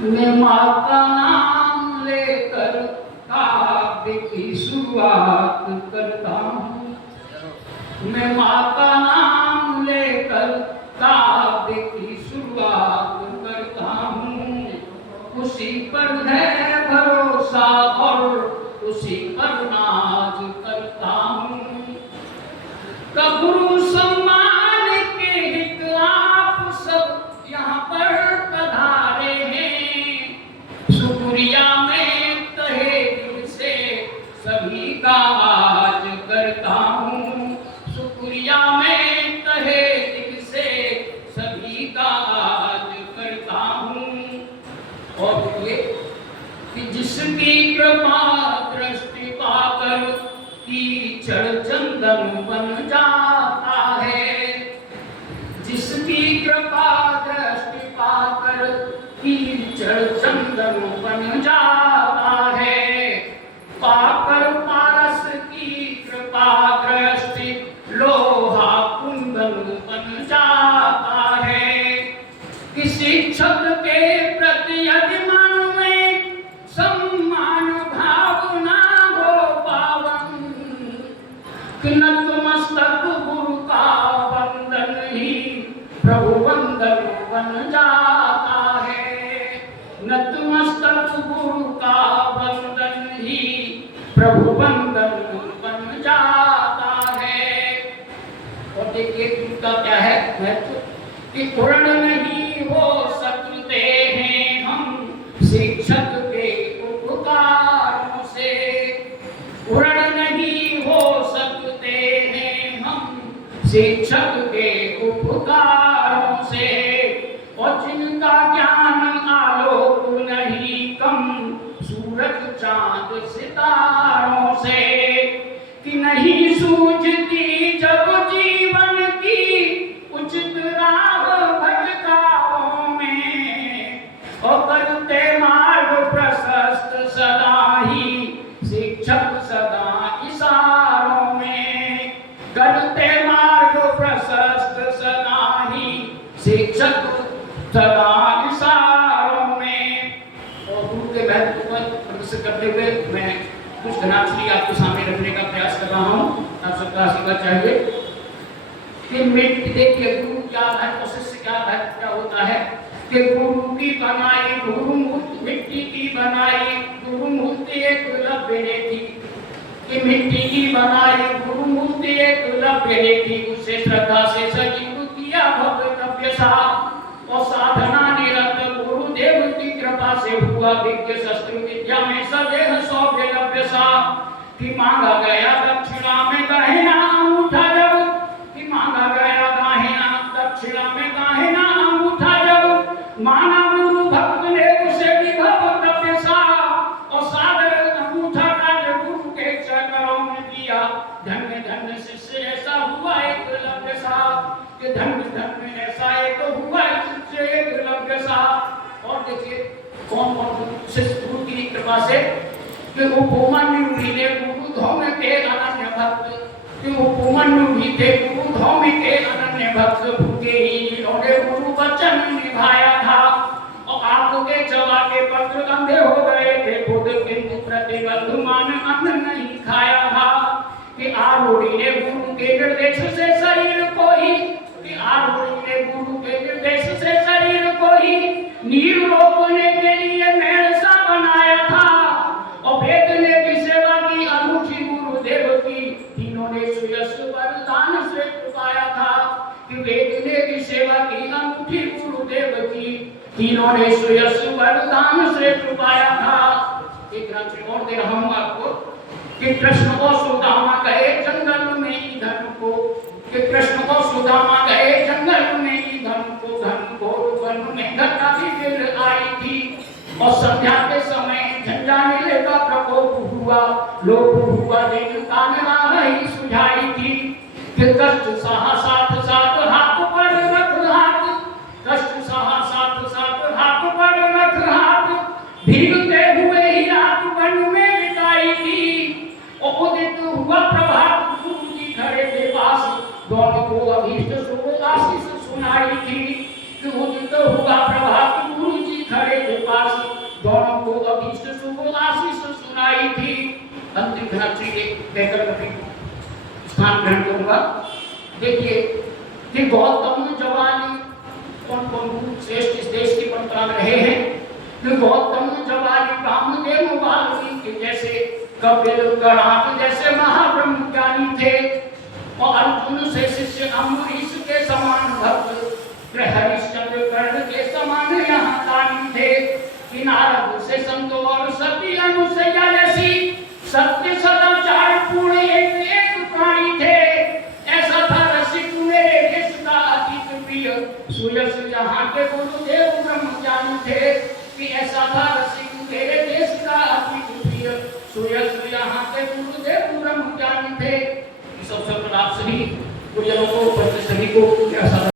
मैं माँ का नाम लेकर काव्य की शुरुआत करता हूँ। मैं माँ का नाम लेकर काव्य की शुरुआत करता हूँ। उसी पर है भरोसा और उसी पर नाज करता हूँ। गुरु सम्मान के हित आप सब यहाँ पर पधारे हैं। शुक्रिया में तहे दिल से सभी का आज करता हूँ। शुक्रिया में तहे दिल से सभी का आज करता हूँ। और ये कि जिसकी कृपा दृष्टि पाकर कीचड़ चंदन बन जाता है। जिसकी कृपा दृष्टि पाकर कीचड़ चंदन बन जाता है। पाकर पारस की कृपा दृष्टि लोहा कुंदन बन जाता है। किसी शिक्षक के प्रति अभिमान में सम्मान भावना हो पावन। नतमस्तक गुरु का वंदन ही प्रभु वंदन बन जाता है। नतमस्तक गुरु का वंदन ही प्रभु वंदन बन जाता है। और देखिए उनका क्या है महत्व कि पूर्ण नहीं हो सकते हैं हम शिक्षक के उपकारों से। पूर्ण नहीं हो सकते हैं हम शिक्षक के उपकारों से। और जिनका ज्ञान आलोक नहीं कम सूरज चांद सितारों से। कि नहीं सूझती जब जीवन की उचित राह भटकाओं में। और करते मार्ग प्रशस्त सदा ही शिक्षक सदा इशारों में। करते मार्ग प्रशस्त सदा ही शिक्षक सदा इशारों में। और गुरु के महत्व को प्रदर्शित करते हुए मैं कुछ घनाक्षरी आपके सामने रखने का प्रयास कर रहा हूँ। आप सबका आशीर्वाद चाहिए। कि मिट्टी देखिए गुरु क्या है और शिष्य क्या है, क्या होता है कि गुरु की बनाई गुरु मूर्ति मिट्टी की बनाई गुरु मूर्ति एक लभ्य ने थी। कि मिट्टी की बनाई गुरु मूर्ति एक लभ्य ने थी। उसे श्रद्धा से सजीव किया भव्य सा। और साधना निरत गुरुदेव की कृपा से हुआ विज्ञ शस्त्र विद्या में सदेह सौभ्य लभ्य सा। कि मांगा गया दक्षिणा में गहना अंगूठा जब। कि मांगा गया दाहिना दक्षिणा में दाहिना अंगूठा जब। माना गुरु भक्त ने उसे विभव तप्य सा। और सादर अंगूठा काट गुरु के चरणों में दिया। धन्य धन्य शिष्य ऐसा हुआ एक लभ्य सा। कि धन्य धन्य ऐसा एक हुआ शिष्य एक लभ्य सा। और देखिए कौन कौन शिष्य गुरु की कृपा से कि उपमन्यु मिले गुरु धौम के अनन्य भक्त। कि उपमन्यु भी थे गुरु धौम के अनन्य भक्त। भूखे ही जिन्होंने गुरु वचन निभाया था। और आपके चबाके पत्र अंधे हो गए थे खुद किंतु प्रतिबंध मान अन्न नहीं खाया था। कि आरूढ़ी ने गुरु के निर्देश से शरीर को ही कि आरूढ़ी ने गुरु के निर्देश से शरीर को ही नीर रोकने के लिए मेहसा बनाया था। और वेद ने भी सेवा की अनूठी गुरुदेव की। तीनों ने सुयश वरदान से पाया था। कि वेद ने भी सेवा की अनूठी गुरुदेव की। तीनों ने सुयश वरदान से पाया था। एक ग्रंथ और दे रहा हूं आपको कि कृष्ण को सुदामा गए जंगल में ईंधन को। कि कृष्ण को सुदामा गए जंगल में ईंधन को। धन को वन में घटा भी फिर आई थी। और संध्या के समय झंझा नीले का प्रकोप हुआ। लोभ हुआ दिन कान राह सुझाई थी। कि कष्ट सहा साथ साथ हाथ पर रख हाथ। कष्ट सहा साथ साथ हाथ पर रख हाथ। भीगते हुए ही रात वन में बिताई थी। और उदित हुआ प्रभात गुरु जी खड़े थे पास। दोनों को अभीष्ट शुभ आशीष सुनाई थी। कि उदित हुआ प्रभात गुरु जी खड़े थे पास। देखिए कि गौतम जवानी कौन कौन श्रेष्ठ इस देश की परंपरा में रहे हैं। कि गौतम जवानी रामदेव वाल्मीकि जैसे, कपिल कराट जैसे महाब्रह्म ज्ञानी थे, और अर्जुन से शिष्य अम्बरीश के समान भक्त, हरिश्चंद्र कर्ण के समान यहाँ दानी थे। कि नारद से संत और सती अनुसैया जैसी, सत्य सदाचार पूर्ण एक एक प्राणी थे। ऐसा था रसिक मेरे देश का अतीत प्रिय, सुयश यहाँ के गुरुदेव ब्रह्म ज्ञानी थे। कि ऐसा था रसिक मेरे देश का अतीत प्रिय, सुयश यहाँ के गुरुदेव ब्रह्म ज्ञानी थे। इस अवसर पर आप सभी गुरुजनों को, सभी को